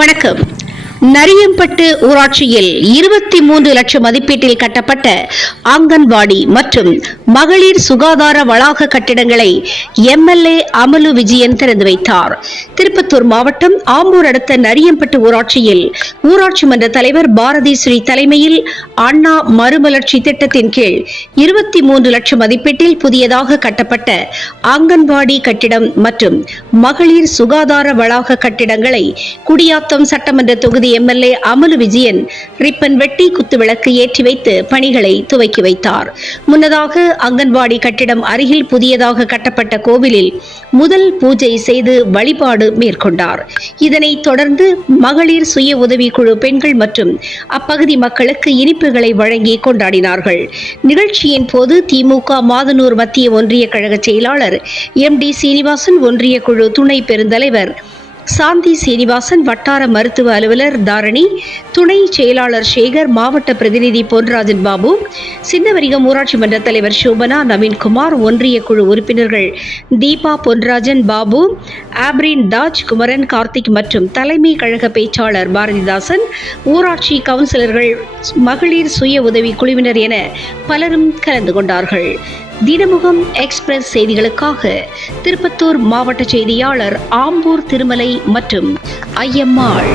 வணக்கம். நரியம்பட்டு ஊராட்சியில் 23 லட்சம் மதிப்பீட்டில் கட்டப்பட்ட அங்கன்வாடி மற்றும் மகளிர் சுகாதார வளாக கட்டிடங்களை எம்எல்ஏ அமலு விஜயன் திறந்து வைத்தார். திருப்பத்தூர் மாவட்டம் ஆம்பூர் அடுத்த நரியம்பட்டு ஊராட்சியில் ஊராட்சி மன்ற தலைவர் பாரதி ஸ்ரீ தலைமையில் அண்ணா மறுமலர்ச்சி திட்டத்தின் கீழ் 23 லட்சம் மதிப்பீட்டில் புதியதாக கட்டப்பட்ட அங்கன்வாடி கட்டிடம் மற்றும் மகளிர் சுகாதார வளாக கட்டிடங்களை குடியாத்தம் சட்டமன்ற தொகுதி எம்எல்ஏ அமலு விஜயன் ரிப்பன் வெட்டி குத்துவிளக்கு ஏற்றி வைத்து பணிகளை துவக்கி வைத்தார். முன்னதாக அங்கன்வாடி கட்டிடம் அருகில் புதியதாக கட்டப்பட்ட கோவிலில் முதல் பூஜை செய்து வழிபாடு மேற்கொண்டார். இதனைத் தொடர்ந்து மகளிர் சுய உதவிக்குழு பெண்கள் மற்றும் அப்பகுதி மக்களுக்கு இனிப்புகளை வழங்கி கொண்டாடினார்கள். நிகழ்ச்சியின் போது திமுக மாதனூர் மத்திய ஒன்றிய கழக செயலாளர் எம்.டி. சீனிவாசன், ஒன்றிய குழு துணை பெருந்தலைவர் சாந்தி சீனிவாசன், வட்டார மருத்துவ அலுவலர் தாரணி, துணை செயலாளர் சேகர், மாவட்ட பிரதிநிதி பொன்ராஜன் பாபு, சின்னவரிகம் ஊராட்சி மன்ற தலைவர் சோபனா, நவீன்குமார், ஒன்றிய குழு உறுப்பினர்கள் தீபா, பொன்ராஜன் பாபு, ஆப்ரின் தாஜ், குமரன், கார்த்திக் மற்றும் தலைமை கழக பேச்சாளர் பாரதிதாசன், ஊராட்சி கவுன்சிலர்கள், மகளிர் சுய உதவி குழுவினர் என பலரும் கலந்து கொண்டார்கள். தினமுகம் எக்ஸ்பிரஸ் செய்திகளுக்காக திருப்பத்தூர் மாவட்ட செய்தியாளர் ஆம்பூர் திருமலை மற்றும் ஐயம்மாள்.